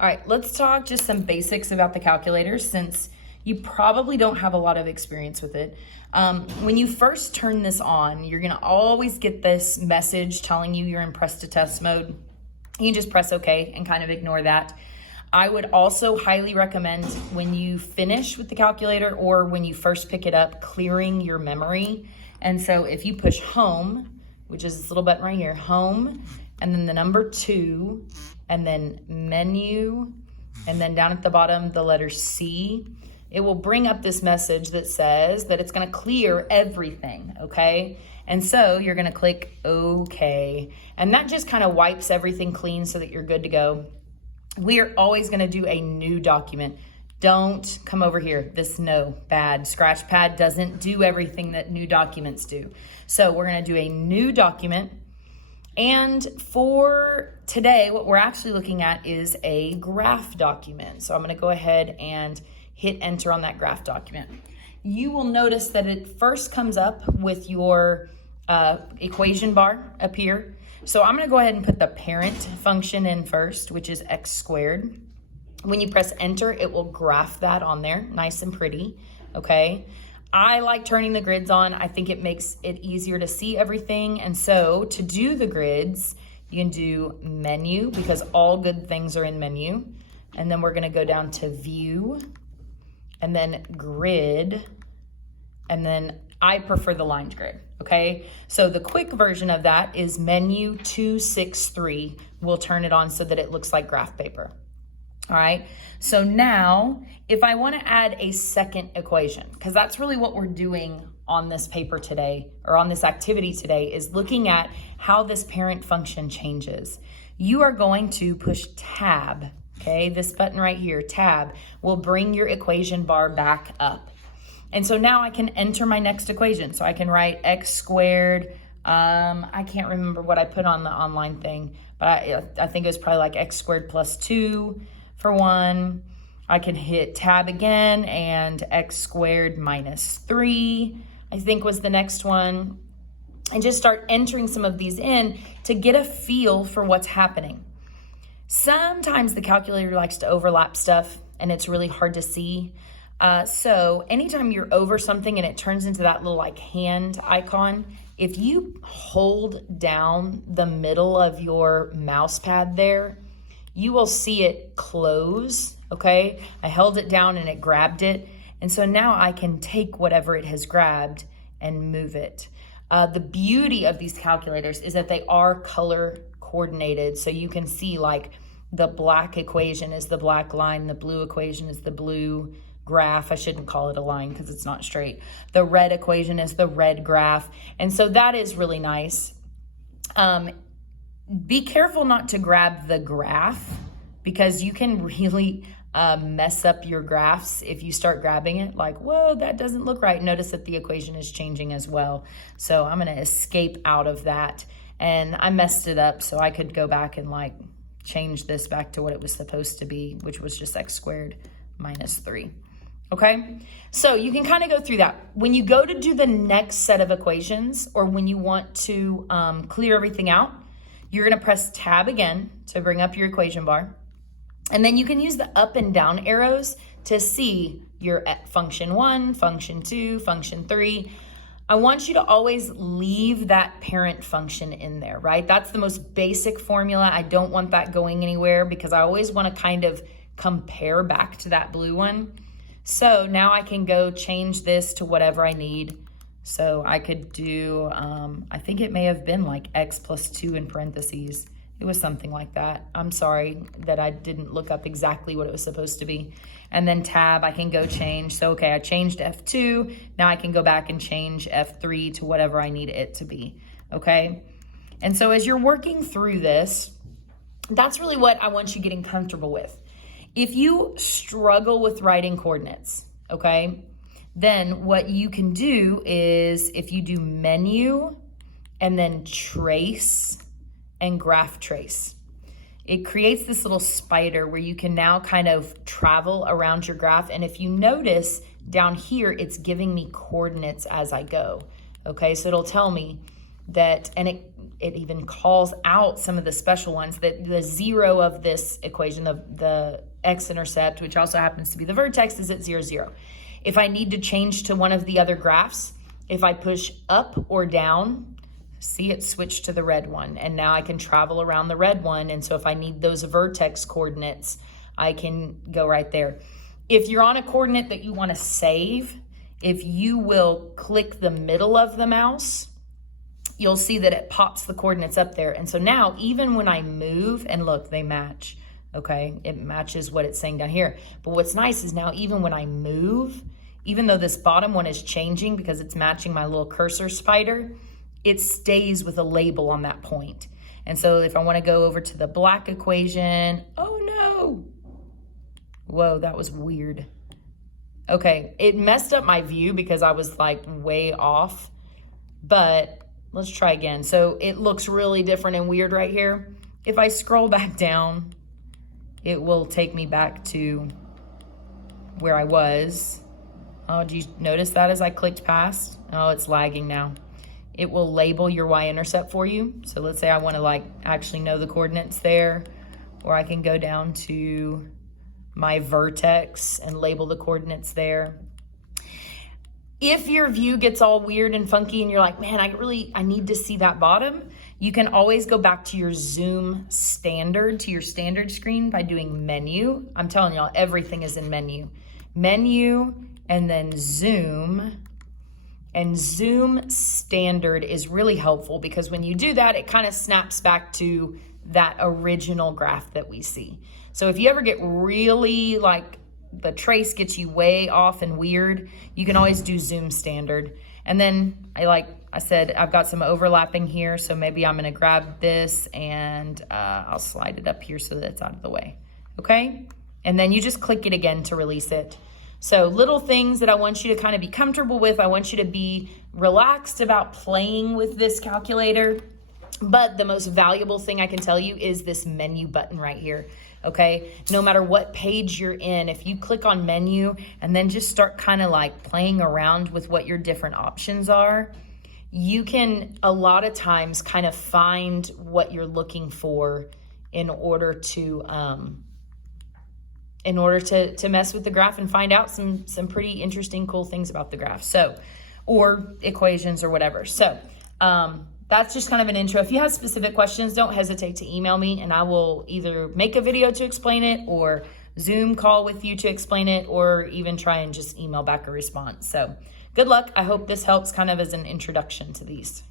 All right, let's talk just some basics about the calculator since you probably don't have a lot of experience with it. When you first turn this on, you're gonna always get this message telling you you're in press to test mode. You can just press OK and kind of ignore that. I would also highly recommend when you finish with the calculator or when you first pick it up, clearing your memory. And so if you push home, which is this little button right here, home, and then the number 2, and then menu, and then down at the bottom, the letter C, it will bring up this message that says that it's gonna clear everything, okay? And so you're gonna click OK. And that just kind of wipes everything clean so that you're good to go. We are always gonna do a new document. Don't come over here. Bad. Scratchpad doesn't do everything that new documents do. So we're gonna do a new document. And for today, what we're actually looking at is a graph document. So I'm gonna go ahead and hit enter on that graph document. You will notice that it first comes up with your equation bar up here. So I'm gonna go ahead and put the parent function in first, which is x squared. When you press enter, it will graph that on there, nice and pretty, okay? I like turning the grids on. I think it makes it easier to see everything. And so to do the grids, you can do menu because all good things are in menu. And then we're gonna go down to view and then grid. And then I prefer the lined grid, okay? So the quick version of that is menu 263. We'll turn it on so that it looks like graph paper. All right, so now if I want to add a second equation, because that's really what we're doing on this paper today, or on this activity today, is looking at how this parent function changes. You are going to push tab, okay? This button right here, tab, will bring your equation bar back up. And so now I can enter my next equation. So I can write x squared, I can't remember what I put on the online thing, but I think it was probably like x squared plus 2. For 1, I can hit tab again and x squared minus 3, I think was the next one. And just start entering some of these in to get a feel for what's happening. Sometimes the calculator likes to overlap stuff and it's really hard to see. So anytime you're over something and it turns into that little like hand icon, if you hold down the middle of your mouse pad there, you will see it close, okay? I held it down and it grabbed it. And so now I can take whatever it has grabbed and move it. The beauty of these calculators is that they are color coordinated. So you can see like the black equation is the black line, the blue equation is the blue graph. I shouldn't call it a line because it's not straight. The red equation is the red graph. And so that is really nice. Be careful not to grab the graph because you can really mess up your graphs if you start grabbing it like, whoa, that doesn't look right. Notice that the equation is changing as well. So I'm gonna escape out of that. And I messed it up so I could go back and like change this back to what it was supposed to be, which was just x squared minus 3. Okay, so you can kind of go through that. When you go to do the next set of equations or when you want to clear everything out, you're gonna press tab again to bring up your equation bar. And then you can use the up and down arrows to see your function 1, function 2, function 3. I want you to always leave that parent function in there, right? That's the most basic formula. I don't want that going anywhere because I always wanna kind of compare back to that blue one. So now I can go change this to whatever I need. So I could do, I think it may have been like x plus 2 in parentheses. It was something like that. I'm sorry that I didn't look up exactly what it was supposed to be. And then tab, I can go change. So, okay, I changed F2. Now I can go back and change F3 to whatever I need it to be, okay? And so as you're working through this, that's really what I want you getting comfortable with. If you struggle with writing coordinates, okay, then what you can do is if you do menu and then trace and graph trace, it creates this little spider where you can now kind of travel around your graph. And if you notice down here, it's giving me coordinates as I go. Okay, so it'll tell me and it even calls out some of the special ones, that the zero of this equation, the x-intercept, which also happens to be the vertex, is at 0, 0. If I need to change to one of the other graphs, if I push up or down, see, it switched to the red one, and now I can travel around the red one. And so if I need those vertex coordinates, I can go right there. If you're on a coordinate that you want to save, if you will click the middle of the mouse, you'll see that it pops the coordinates up there. And so now even when I move, and look, they match, okay? It matches what it's saying down here. But what's nice is now even when I move, even though this bottom one is changing because it's matching my little cursor spider, it stays with a label on that point. And so if I want to go over to the black equation, oh no. Whoa, that was weird. Okay, it messed up my view because I was like way off, but let's try again. So it looks really different and weird right here. If I scroll back down, it will take me back to where I was. Oh, did you notice that as I clicked past? Oh, it's lagging now. It will label your y-intercept for you. So let's say I want to like actually know the coordinates there, or I can go down to my vertex and label the coordinates there. If your view gets all weird and funky and you're like, man, I need to see that bottom, you can always go back to your Zoom standard, to your standard screen by doing menu. I'm telling y'all, everything is in menu. Menu and then Zoom. And Zoom standard is really helpful because when you do that, it kind of snaps back to that original graph that we see. So if you ever get really like the trace gets you way off and weird, you can always do Zoom standard. And then like I said, I've got some overlapping here. So maybe I'm gonna grab this and I'll slide it up here so that it's out of the way, okay? And then you just click it again to release it. So little things that I want you to kind of be comfortable with. I want you to be relaxed about playing with this calculator. But the most valuable thing I can tell you is this menu button right here, okay? No matter what page you're in, if you click on menu and then just start kind of like playing around with what your different options are, you can a lot of times kind of find what you're looking for in order to mess with the graph and find out some pretty interesting, cool things about the graph. So, or equations or whatever. So, that's just kind of an intro. If you have specific questions, don't hesitate to email me and I will either make a video to explain it or Zoom call with you to explain it, or even try and just email back a response. So good luck. I hope this helps kind of as an introduction to these.